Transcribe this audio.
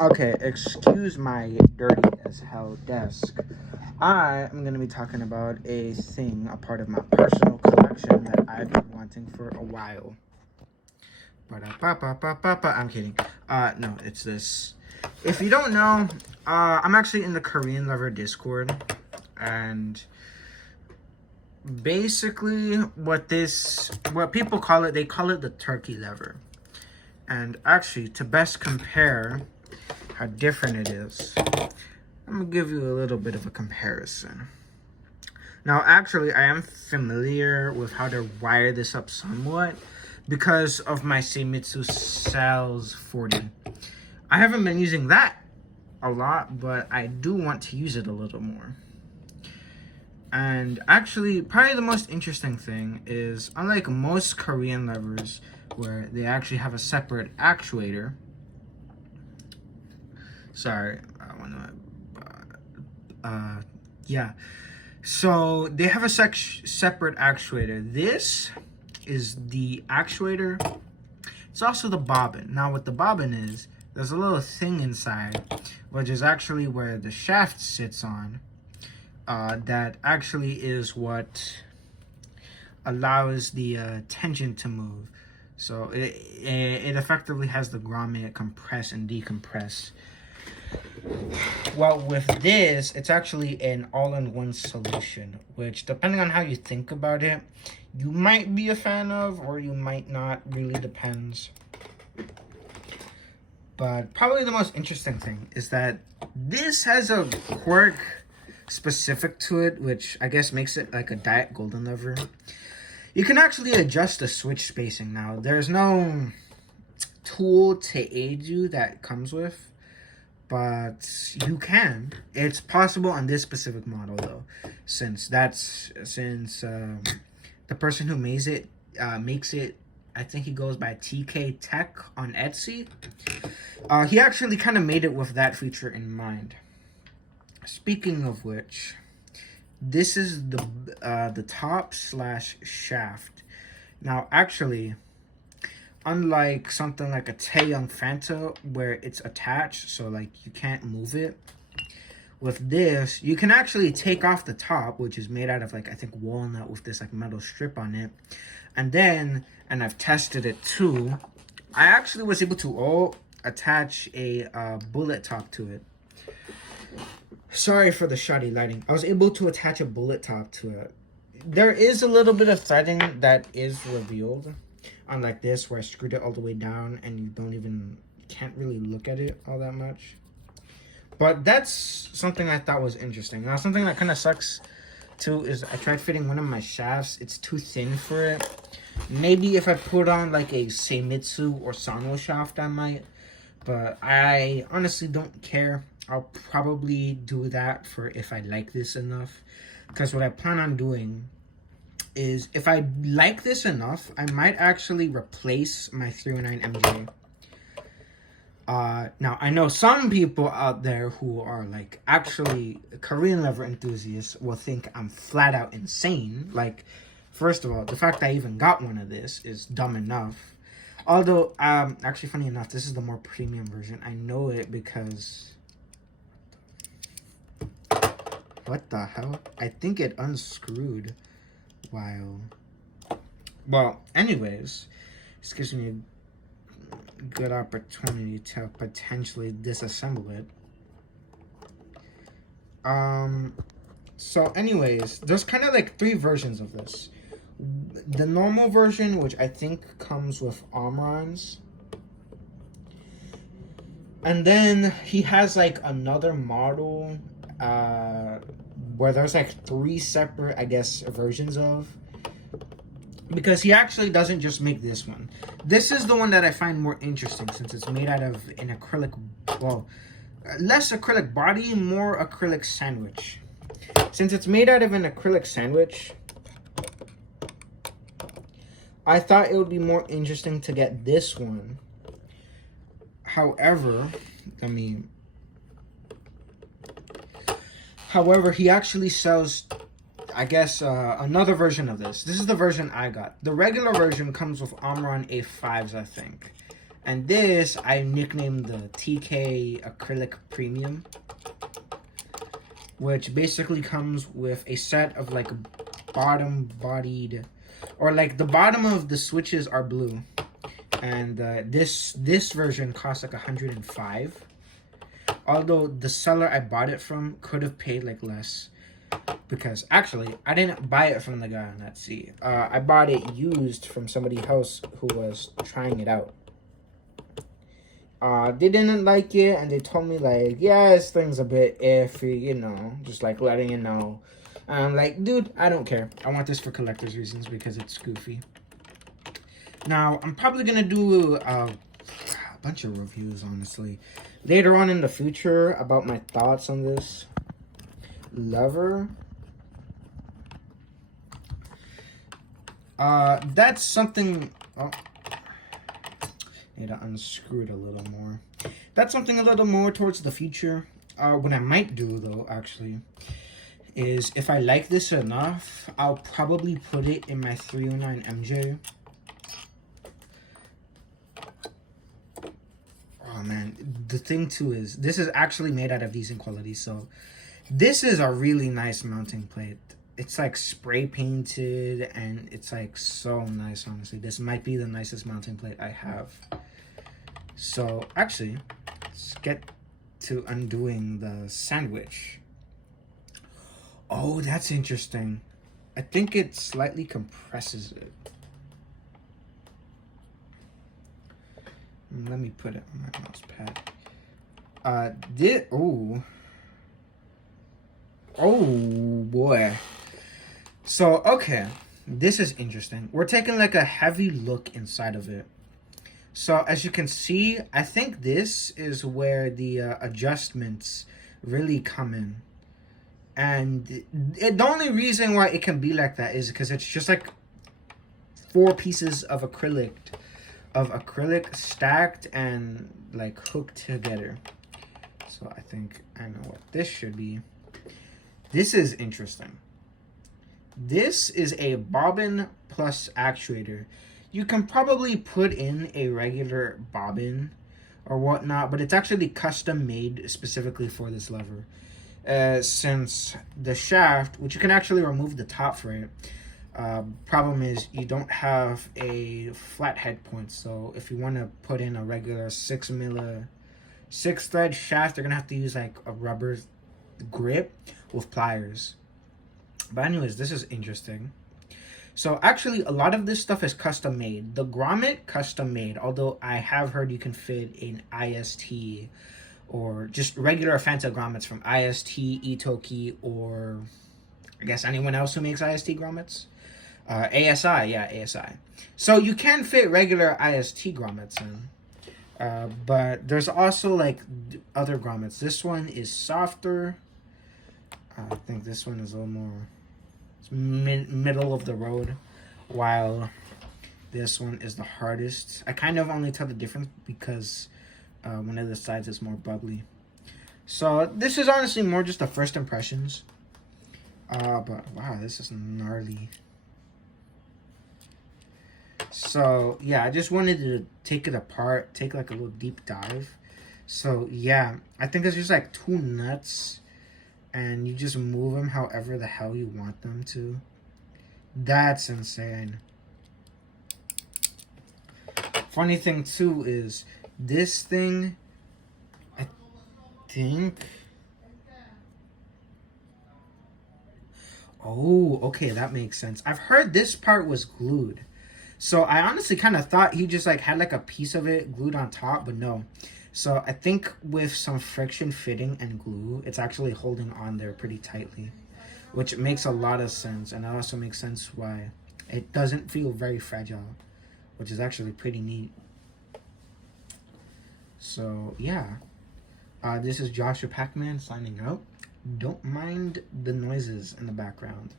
Okay, excuse my dirty as hell desk. I am going to be talking about a thing, a part of my personal collection that I've been wanting for a while. I'm kidding. No, it's this. If you don't know, I'm actually in the Korean Lover Discord, and basically what people call it, they call it the turkey lever. And actually, to best compare how different it is, I'm gonna give you a little bit of a comparison. Now, actually, I am familiar with how to wire this up somewhat because of my Seimitsu Cells 40. I haven't been using that a lot, but I do want to use it a little more. And actually, probably the most interesting thing is, unlike most Korean levers, where they actually have a separate actuator. Sorry, I want to. Yeah. So they have a separate actuator. This is the actuator. It's also the bobbin. Now, what the bobbin is, there's a little thing inside, which is actually where the shaft sits on. That actually is what allows the tension to move. So it effectively has the grommet compress and decompress. Well, with this, it's actually an all-in-one solution, which, depending on how you think about it, you might be a fan of, or you might not. Really depends. But probably the most interesting thing is that this has a quirk specific to it, which I guess makes it like a Diet Golden lever. You can actually adjust the switch spacing now. There's no tool to aid you that comes with, but you can. It's possible on this specific model though, since the person who makes it, I think he goes by TK Tech on Etsy. He actually kind of made it with that feature in mind. Speaking of which, this is the top slash shaft. Now, actually, unlike something like a Taeyong Fanta where it's attached, so like you can't move it, with this, you can actually take off the top, which is made out of like, I think, walnut with this like metal strip on it. And I've tested it too, I actually was able to attach a bullet top to it. Sorry for the shoddy lighting. I was able to attach a bullet top to it. There is a little bit of threading that is revealed, unlike this where I screwed it all the way down and you can't really look at it all that much. But that's something I thought was interesting. Now, something that kind of sucks too is I tried fitting one of my shafts. It's too thin for it. Maybe if I put on like a Seimitsu or Sanwa shaft, I might. But I honestly don't care. I'll probably do that for if I like this enough. Because what I plan on doing is, if I like this enough, I might actually replace my 309 MJ. Now, I know some people out there who are like actually Korean lever enthusiasts will think I'm flat out insane. Like, first of all, the fact I even got one of this is dumb enough. Although, actually, funny enough, this is the more premium version. I know it because... What the hell? I think it unscrewed while... Well, anyways, this gives me a good opportunity to potentially disassemble it. So anyways, there's kind of like 3 versions of this. The normal version, which I think comes with arm-ons. And then he has like another model where there's like 3 separate, I guess, versions of. Because he actually doesn't just make this one. This is the one that I find more interesting since it's made out of an acrylic, well, less acrylic body, more acrylic sandwich. Since it's made out of an acrylic sandwich, I thought it would be more interesting to get this one. However, he actually sells, I guess, another version of this. This is the version I got. The regular version comes with Omron A5s, I think. And this I nicknamed the TK Acrylic Premium, which basically comes with a set of like bottom bodied, or like the bottom of the switches are blue, and this version costs like 105. Although the seller I bought it from could have paid like less, because actually I didn't buy it from the guy on Etsy. I bought it used from somebody else who was trying it out. They didn't like it, and they told me like, yeah, this thing's a bit iffy, you know, just like letting you know. And I'm like, dude, I don't care. I want this for collector's reasons because it's goofy. Now, I'm probably gonna do a bunch of reviews, honestly, later on in the future about my thoughts on this lever. That's something. Oh, need to unscrew it a little more. That's something a little more towards the future. What I might do though, actually, is if I like this enough, I'll probably put it in my 309 MJ. Oh man, the thing too is this is actually made out of decent quality, so this is a really nice mounting plate. It's like spray painted and it's like so nice, honestly. This might be the nicest mounting plate I have. So actually, let's get to undoing the sandwich. Oh, that's interesting. I think it slightly compresses it. Let me put it on my mouse pad. Oh boy. So, okay. This is interesting. We're taking like a heavy look inside of it. So, as you can see, I think this is where the adjustments really come in. And the only reason why it can be like that is because it's just like 4 pieces of acrylic stacked and like hooked together. So I think I know what this should be. This is interesting. This is a bobbin plus actuator. You can probably put in a regular bobbin or whatnot, but it's actually custom made specifically for this lever. Since the shaft, which you can actually remove the top for it, problem is you don't have a flat head point. So if you want to put in a regular 6 thread shaft, you're gonna have to use like a rubber grip with pliers. But anyways, this is interesting. So actually a lot of this stuff is custom made. The grommet custom made, although I have heard you can fit in IST or just regular Fanta grommets from IST, Itoki, or I guess anyone else who makes IST grommets. ASI, yeah, ASI. So you can fit regular IST grommets in. But there's also like other grommets. This one is softer. I think this one is a little more middle of the road, while this one is the hardest. I kind of only tell the difference because one of the sides is more bubbly. So this is honestly more just the first impressions. But wow, this is gnarly. So yeah, I just wanted to take it apart, take like a little deep dive. So yeah, I think it's just like 2 nuts, and you just move them however the hell you want them to. That's insane. Funny thing too is this thing, I think. Oh, okay, that makes sense. I've heard this part was glued. So I honestly kind of thought he just like had like a piece of it glued on top, but no. So I think with some friction fitting and glue, it's actually holding on there pretty tightly, which makes a lot of sense. And it also makes sense why it doesn't feel very fragile, which is actually pretty neat. So yeah, this is Joshua Pac-Man signing out. Don't mind the noises in the background.